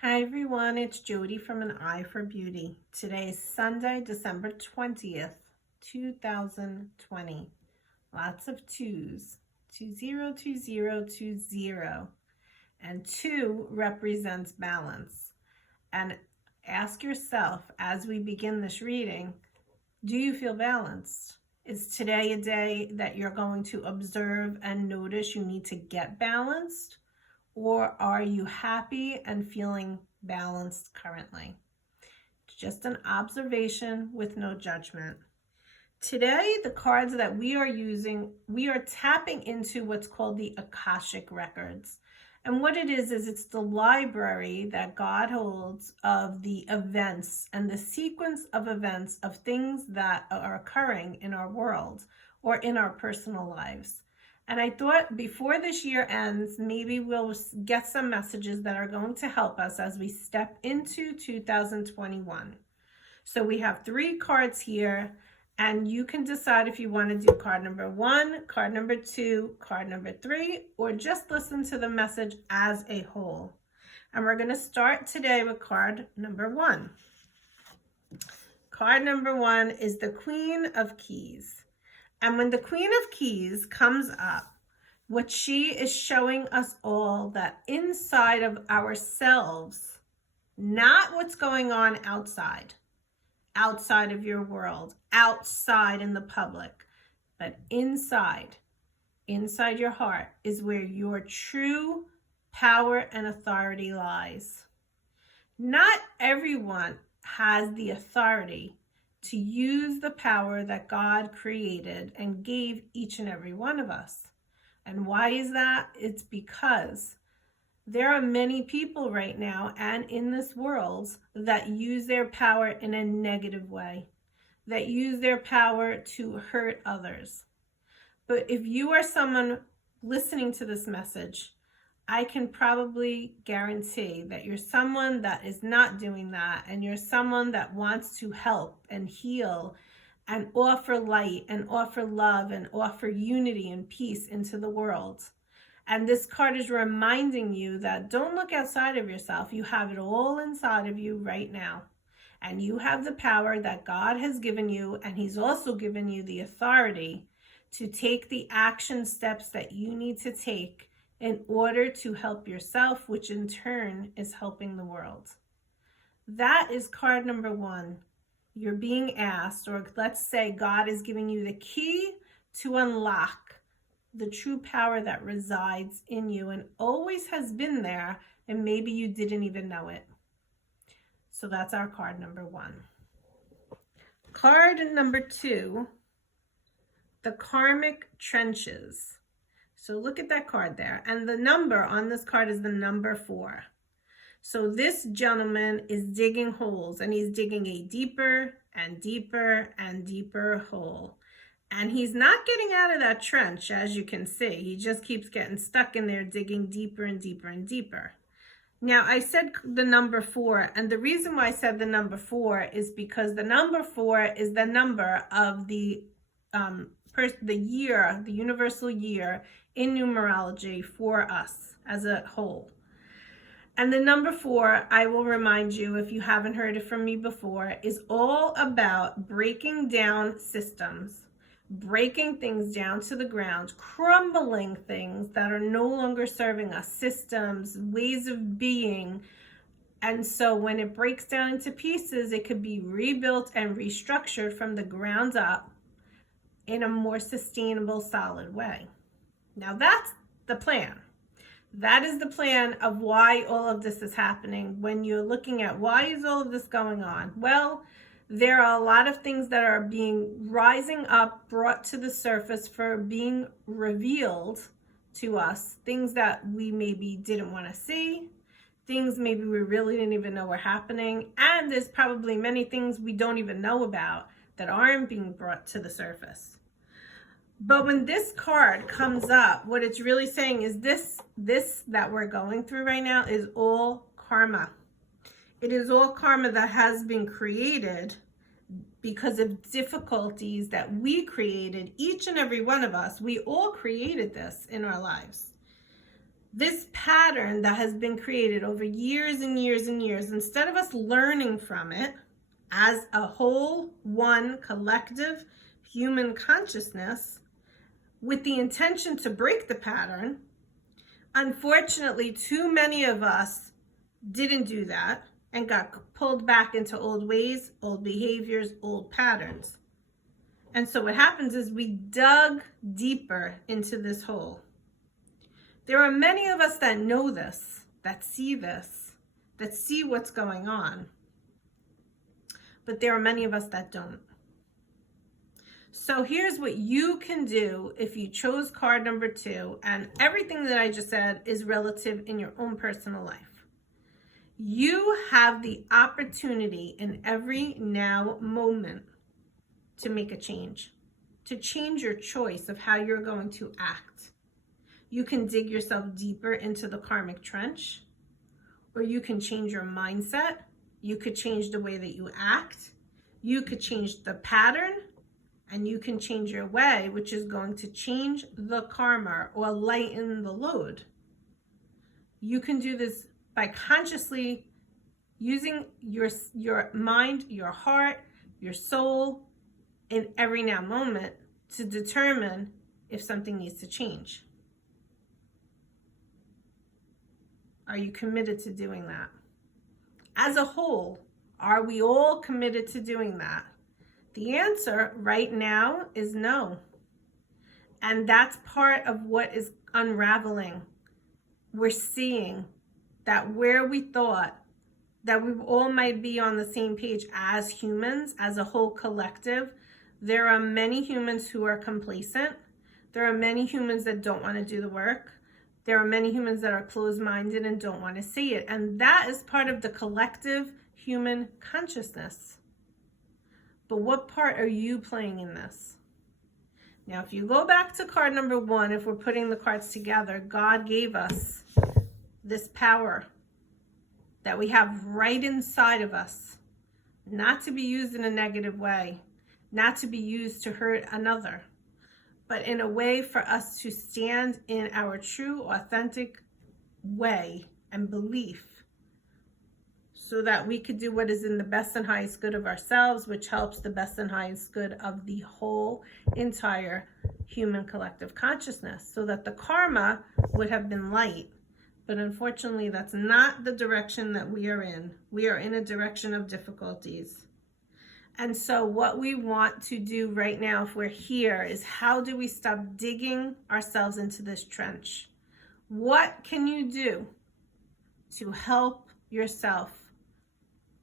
Hi everyone, it's Jody from An Eye for Beauty. Today is Sunday, December 20th, 2020. Lots of twos. 202020. And 2 represents balance. And ask yourself as we begin this reading, do you feel balanced? Is today a day that you're going to observe and notice you need to get balanced? Or are you happy and feeling balanced currently? It's just an observation with no judgment. Today, the cards that we are using, we are tapping into what's called the Akashic Records. And what it is it's the library that God holds of the events and the sequence of events of things that are occurring in our world or in our personal lives. And I thought before this year ends, maybe we'll get some messages that are going to help us as we step into 2021. So we have 3 cards here, and you can decide if you want to do card number 1, card number 2, card number 3, or just listen to the message as a whole. And we're going to start today with card number 1. Card number 1 is the Queen of Keys. And when the Queen of Keys comes up, what she is showing us all that inside of ourselves, not what's going on outside of your world, outside in the public, but inside your heart is where your true power and authority lies. Not everyone has the authority to use the power that God created and gave each and every one of us. And why is that? It's because there are many people right now and in this world that use their power in a negative way, that use their power to hurt others. But if you are someone listening to this message, I can probably guarantee that you're someone that is not doing that, and you're someone that wants to help and heal and offer light and offer love and offer unity and peace into the world. And this card is reminding you that don't look outside of yourself. You have it all inside of you right now. And you have the power that God has given you, and He's also given you the authority to take the action steps that you need to take in order to help yourself, which in turn is helping the world. That is card number 1. You're being asked, or let's say God is giving you the key to unlock the true power that resides in you and always has been there, and maybe you didn't even know it. So that's our card number 1. Card number 2, the Karmic Trenches. So look at that card there. And the number on this card is the number 4. So this gentleman is digging holes, and he's digging a deeper and deeper and deeper hole. And he's not getting out of that trench, as you can see. He just keeps getting stuck in there, digging deeper and deeper and deeper. Now, I said the number 4, and the reason why I said the number 4 is because the number 4 is the number of the year, the universal year in numerology for us as a whole. And the number 4, I will remind you, if you haven't heard it from me before, is all about breaking down systems, breaking things down to the ground, crumbling things that are no longer serving us, systems, ways of being. And so when it breaks down into pieces, it could be rebuilt and restructured from the ground up in a more sustainable, solid way. Now that's the plan. That is the plan of why all of this is happening. When you're looking at why is all of this going on? Well, there are a lot of things that are rising up, brought to the surface for being revealed to us. Things that we maybe didn't want to see. Things maybe we really didn't even know were happening. And there's probably many things we don't even know about that aren't being brought to the surface. But when this card comes up, what it's really saying is this that we're going through right now is all karma. It is all karma that has been created because of difficulties that we created, each and every one of us. We all created this in our lives. This pattern that has been created over years and years and years, instead of us learning from it as a whole, one collective human consciousness, with the intention to break the pattern, unfortunately, too many of us didn't do that and got pulled back into old ways, old behaviors, old patterns. And so what happens is we dug deeper into this hole. There are many of us that know this, that see what's going on. But there are many of us that don't. So here's what you can do if you chose card number 2, and everything that I just said is relative in your own personal life. You have the opportunity in every now moment to make a change, to change your choice of how you're going to act. You can dig yourself deeper into the karmic trench, or you can change your mindset. You could change the way that you act. You could change the pattern, and you can change your way, which is going to change the karma or lighten the load. You can do this by consciously using your mind, your heart, your soul in every now moment to determine if something needs to change. Are you committed to doing that? As a whole, are we all committed to doing that? The answer right now is no. And that's part of what is unraveling. We're seeing that where we thought that we all might be on the same page as humans, as a whole collective, there are many humans who are complacent. There are many humans that don't want to do the work. There are many humans that are closed-minded and don't want to see it. And that is part of the collective human consciousness. But what part are you playing in this? Now, if you go back to card number 1, if we're putting the cards together, God gave us this power that we have right inside of us, not to be used in a negative way, not to be used to hurt another, but in a way for us to stand in our true, authentic way and belief, so that we could do what is in the best and highest good of ourselves, which helps the best and highest good of the whole entire human collective consciousness, so that the karma would have been light. But unfortunately, that's not the direction that we are in. We are in a direction of difficulties. And so what we want to do right now, if we're here, is how do we stop digging ourselves into this trench? What can you do to help yourself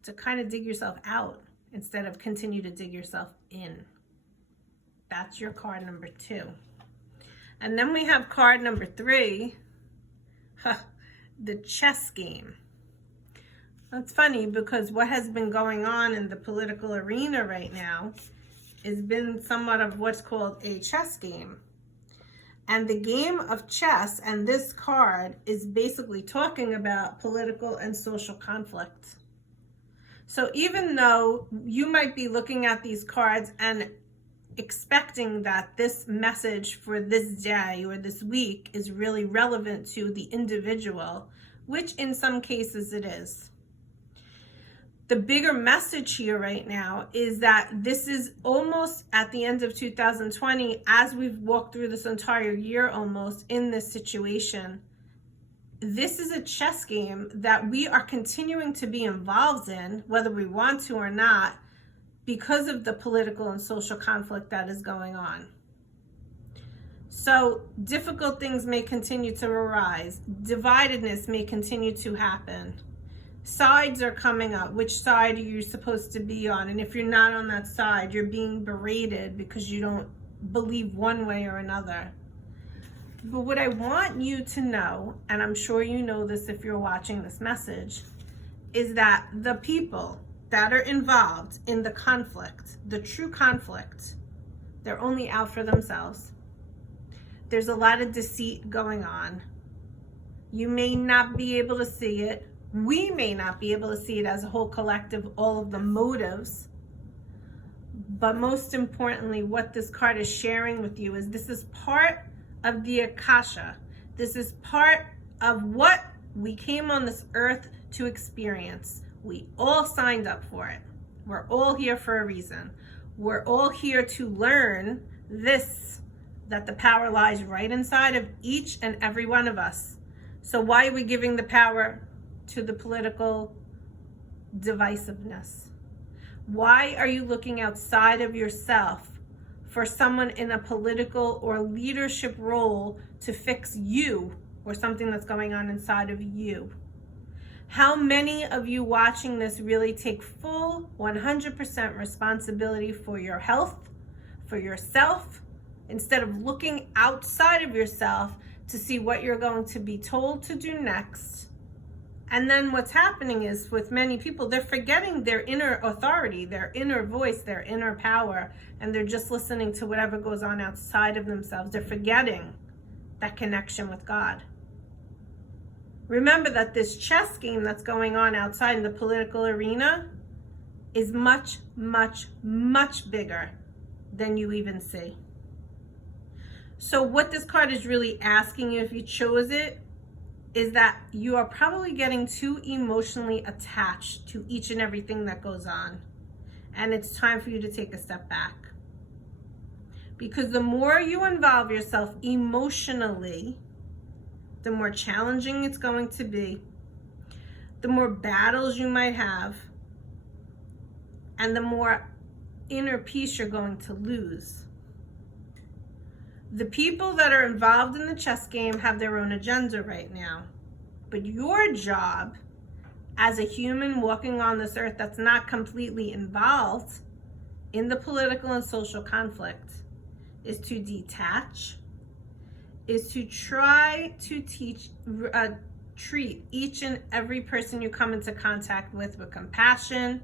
to kind of dig yourself out instead of continue to dig yourself in? That's your card number 2. And then we have card number 3, the chess game. It's funny because what has been going on in the political arena right now has been somewhat of what's called a chess game. And the game of chess, and this card is basically talking about political and social conflict. So even though you might be looking at these cards and expecting that this message for this day or this week is really relevant to the individual, which in some cases it is, the bigger message here right now is that this is almost at the end of 2020, as we've walked through this entire year almost in this situation. This is a chess game that we are continuing to be involved in, whether we want to or not, because of the political and social conflict that is going on. So difficult things may continue to arise. Dividedness may continue to happen. Sides are coming up. Which side are you supposed to be on? And if you're not on that side, you're being berated because you don't believe one way or another. But what I want you to know, and I'm sure you know this if you're watching this message, is that the people that are involved in the conflict, the true conflict, they're only out for themselves. There's a lot of deceit going on. You may not be able to see it. We may not be able to see it as a whole collective, all of the motives. But most importantly, what this card is sharing with you is this is part of the Akasha. This is part of what we came on this earth to experience. We all signed up for it. We're all here for a reason. We're all here to learn this, that the power lies right inside of each and every one of us. So why are we giving the power to the political divisiveness? Why are you looking outside of yourself for someone in a political or leadership role to fix you or something that's going on inside of you? How many of you watching this really take full 100% responsibility for your health, for yourself, instead of looking outside of yourself to see what you're going to be told to do next? And then what's happening is, with many people, they're forgetting their inner authority, their inner voice, their inner power, and they're just listening to whatever goes on outside of themselves. They're forgetting that connection with God. Remember that this chess game that's going on outside in the political arena is much, much, much bigger than you even see. So what this card is really asking you, if you chose it, is that you are probably getting too emotionally attached to each and everything that goes on. And it's time for you to take a step back. Because the more you involve yourself emotionally, the more challenging it's going to be, the more battles you might have, and the more inner peace you're going to lose. The people that are involved in the chess game have their own agenda right now. But your job as a human walking on this earth that's not completely involved in the political and social conflict is to detach, is to try to treat each and every person you come into contact with compassion,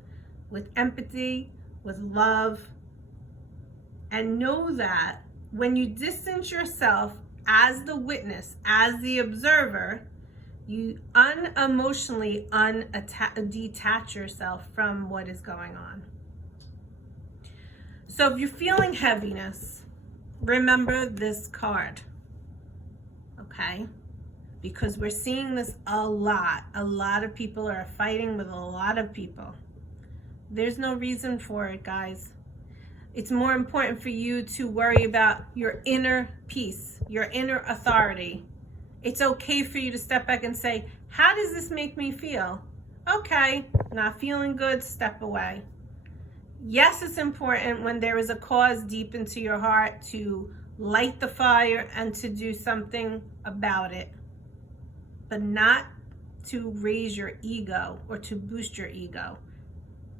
with empathy, with love, and know that when you distance yourself as the witness, as the observer, you unemotionally detach yourself from what is going on. So if you're feeling heaviness, remember this card, okay? Because we're seeing this a lot. A lot of people are fighting with a lot of people. There's no reason for it, guys. It's more important for you to worry about your inner peace, your inner authority. It's okay for you to step back and say, how does this make me feel? Okay, not feeling good, step away. Yes, it's important when there is a cause deep into your heart to light the fire and to do something about it, but not to raise your ego or to boost your ego.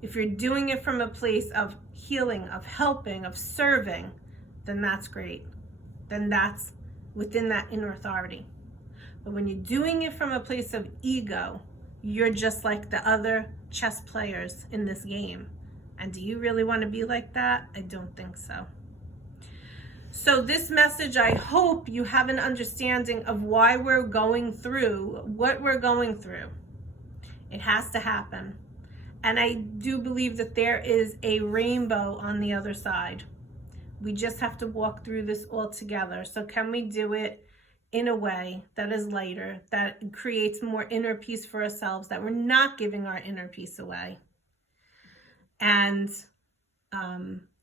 If you're doing it from a place of healing, of helping, of serving, then that's great. Then that's within that inner authority. But when you're doing it from a place of ego, you're just like the other chess players in this game. And do you really want to be like that? I don't think so. So this message, I hope you have an understanding of why we're going through what we're going through. It has to happen. And I do believe that there is a rainbow on the other side. We just have to walk through this all together. So can we do it in a way that is lighter, that creates more inner peace for ourselves, that we're not giving our inner peace away? And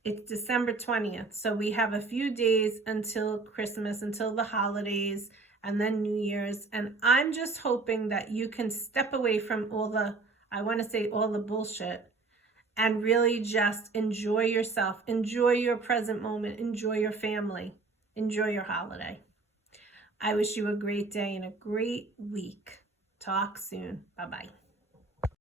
it's December 20th. So we have a few days until Christmas, until the holidays, and then New Year's. And I'm just hoping that you can step away from all the bullshit and really just enjoy yourself, enjoy your present moment, enjoy your family, enjoy your holiday. I wish you a great day and a great week. Talk soon. Bye-bye.